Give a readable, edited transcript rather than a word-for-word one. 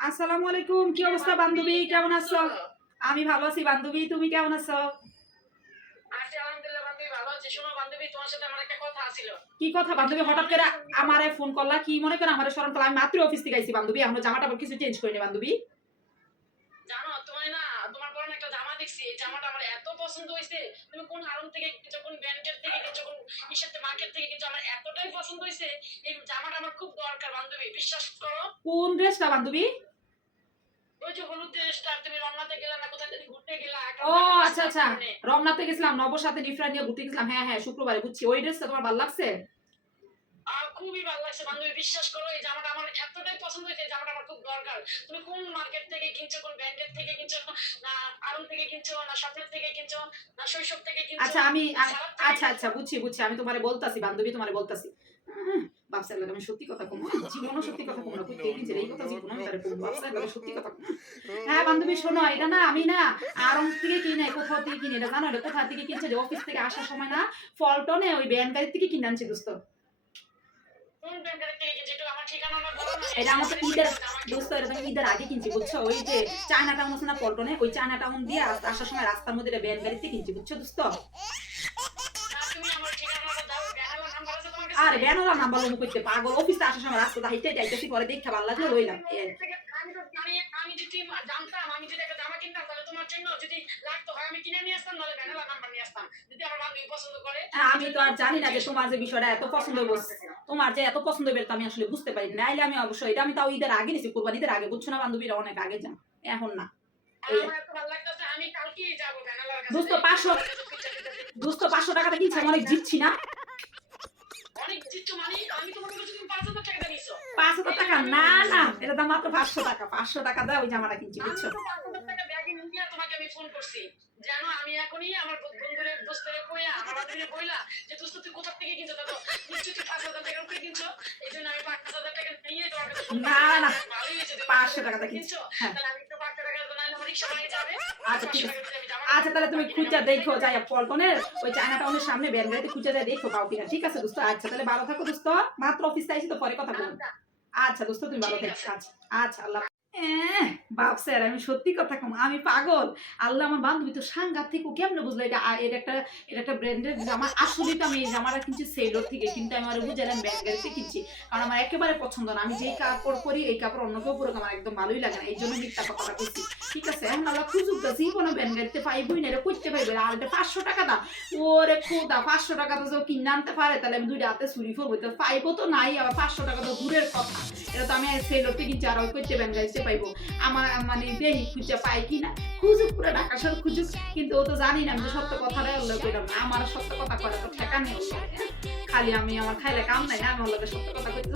আসসালামু আলাইকুম। কি অবস্থা বান্ধবী, কেমন আছো? আমি ভালো আছি বান্ধবী, তুমি কেমন আছো? আছি আলহামদুলিল্লাহ বান্ধবী, ভালো আছি। শোনো বান্ধবী, তোমার সাথে আমার একটা কথা ছিল। কি কথা বান্ধবী, হঠাৎ করে আমারে ফোন করলা? কি মনে করে আমারে স্মরণ করলা? আমি মাত্র অফিস থেকে আইছি বান্ধবী, এখনো জামাটা কিছু চেঞ্জ করিনি বান্ধবী। জানো তোমার না, তোমার পরনে একটা জামা দেখছি, এই জামাটা আমার এত পছন্দ হয়েছে। তুমি কোন হারুন থেকে কিনছো, কোন ব্র্যান্ডের থেকে কিনছো, কোন ইসেতে মার্কেট থেকে কিনছো, আমার এতটাই পছন্দ হয়েছে। এই জামাটা আমার খুব দরকার বান্ধবী, বিশ্বাস করো। কোন ড্রেসটা বান্ধবী? ওই যে হলুদ ড্রেসটা, তুমি রমনাতে গেলে না, কোথায় তুমি ঘুরতে গেলা ও আচ্ছা আচ্ছা, রমনাতে গেছিলাম, নবর সাথে নিফরা নিয়ে ঘুরতে গেছিলাম। হ্যাঁ হ্যাঁ, শুক্রবারে, বুঝছি। ওই ড্রেসটা তোমার ভালো লাগছে? খুবই ভালো লাগছে বান্ধবী, বিশ্বাস করো। এই জামাটা আমার এতটাই পছন্দ হয়েছে, এই জামাটা আমার খুব দরকার। তুমি কোন মার্কেট থেকে কিনছো, কোন ব্র্যান্ডের থেকে কিনছো, না আরং থেকে কিনছো, না স্বপ্নের থেকে কিনছো, না শৈশব থেকে কিনছো, আচ্ছা না সারাপ থেকে আচ্ছা আচ্ছা, কিনছো? বুঝছি বুঝছি, আমি তোমারে বলতাছি বান্ধবী, তোমারে বলতাছি। বাপসার লাগে আমি সত্যি কথা কম, জীবনও সত্যি কথা কম না, কই তেল নিজের এই কথা জীবন আমি তারে কম, বাপসার লাগে সত্যি কথা কম। হ্যাঁ বান্ধবী শোনো, এটা না আমি না আড়ং থেকে কিনে, কোথাও থেকে কিনে, এটা জানো? এটা কোথা থেকে কিনছে? যে অফিস থেকে আসার সময় না ফলটনে ওই ভ্যান গাড়ি থেকে কিনে আনছি দোস্ত। কোন ব্র্যান্ডের থেকে কিনছো একটু আমার ঠিকানা আমার বলো না, এটা আমার তো আমি ঈদের, জামা দোস্ত কিনবো। এটা আমি ঈদের আগে কিনছি বুঝছো। ওই যে চায়না টাউন আছে না পল্টনে, ওই চায়না টাউন দিয়ে আসার সময় রাস্তার মধ্যে এটা ভ্যান গাড়িতে কিনছি বুঝছো দোস্ত। তুমি আমার ঠিকানাটা দাও, ব্যানার নাম্বার আছে তোমার কাছে? আর ভ্যানওয়ালা নাম্বার লোক করতে পাগল, অফিসে আসার সময় রাস্তা হাইটে যাইতেছি, পরে দেখে ভালো লাগলো লইলাম। আমি তো জানি, আমি যদি জানতাম, আমি যদি একটা জামা কিনতাম, তাহলে তোমার জন্য যদি লাগতো হয় আমি কিনে নিয়ে আসতাম, নাহলে ব্যানার নাম্বার নিয়ে আসতাম, যদি আমার বান্ধবী পছন্দ করে। আমি তো আর জানি না যে তোমার যে বিষয়টা এত পছন্দ হইব, তোমার যে এত পছন্দ হবে এটা আমি আসলে বুঝতে পারি না। নাইলে আমি অবশ্যই, এটা আমি তাও ঈদের আগে নিছি, কোরবানিদের আগে, বুঝছো না বান্ধবীরা, অনেক আগে যা, এখন না। এই আমার এত ভালো লাগতেছে, আমি কালকেই যাবো ব্যানার কাছে। দোস্ত 500, দোস্ত 500 টাকাটা কিনছি, আমি অনেক জিতছি না? অনেক জিতছো মানে? আমি তোমার কাছে তুমি 5,000 টাকা দিয়ে নিছো। 5,000 টাকা না না, এটা দাম মাত্র 500 টাকা। 500 টাকা দেয় ওই জামাটা কিনছি আমি বুঝছো। তো 5,000 টাকা ব্যাগে নিয়ে তোমাকে আমি ফোন করছি। জানো আমি এখনই আমার বন্ধুরে দোস্তরে কইয়া, আমার বান্ধবীরে কইলা যে দোস্ত তুই কোথা থেকে কিনছো, দাদা নিশ্চয়ই তুই 5,000 টাকার উপরে কিনছো। এই জন্য আমি 5,000 টাকা নিয়ে তোমার কাছে ফোন না করছি। না, ভালোই হয়েছে তুমি 500 টাকা দিয়ে কিনছি। কিনছো। হ্যাঁ তাহলে আমি একটু 500 টাকা তো নাইলে আমার রিক্সা ভাড়া যাবে। আচ্ছা ঠিক 500 আছে। টাকা দিয়ে আমি জামা আচ্ছা তাহলে তুমি কিনে খুঁজা নেবো। দেখো, যাই পল্টনের ওই চায়না টাউনের সামনে ভ্যান গাড়িতে খুঁজা যায় দেখো পাও কিনা, ঠিক আছে দোস্ত? আচ্ছা তাহলে ভালো থাকো দোস্ত, মাত্র অফিসে আইছি তো, পরে কথা বলবো। আচ্ছা আচ্ছা দোস্ত তুমি ভালো ঠিক থেকো। আছে। আচ্ছা আচ্ছা, আল্লাহ। বাপ স্যার, আমি সত্যি কথা কম, আমি পাগল। আল্লাহ, আমার বান্ধবী তো সাংঘাতিক, ও কেমনে বুঝলো এটা এটা একটা ব্র্যান্ডের জামা? আসলে তো আমি এই জামাটা কিনছি সেলর থেকে, কিন্তু আমি আর বুঝালাম ব্যাঙ্গারিতে কিনছি, কারণ আমার একেবারে পছন্দ না। আমি যেই কাপড় পরি এই কাপড় অন্য কেউ পরে আমার একদম ভালোই লাগে না, এই জন্য মিথ্যা কথাটা বলছি। ঠিক আছে, এখন আল্লাহ খুঁজুক দা জীবনে ব্যাঙ্গারিতে পাইবই না, এটা করতে পাইবে। আর এটা 500 টাকা দাম। ওরে খোদা, 500 টাকা তো কেউ কিনে আনতে পারে, তাহলে আমি দুইটা হাতে চুরি করবো, তো পাইবো তো নাই, আবার 500 টাকা তো দূরের কথা। এটা তো আমি সেলরতে কিনছি, আর ওই করতে ব্যাঙ্গারিতে পাইবো। আমার মানে দেহি খুঁজে পাই কিনা, খুঁজুক পুরো ঢাকা শহর খুঁজুক, কিন্তু ও তো জানি না আমি তো সত্য কথাটাই উল্লেখ করলাম না। আমার সত্য কথা করা তো ঠেকা নেই, খালি আমি আমার খাইলে কাম নাই না, আমি ওর সত্য কথা কইতে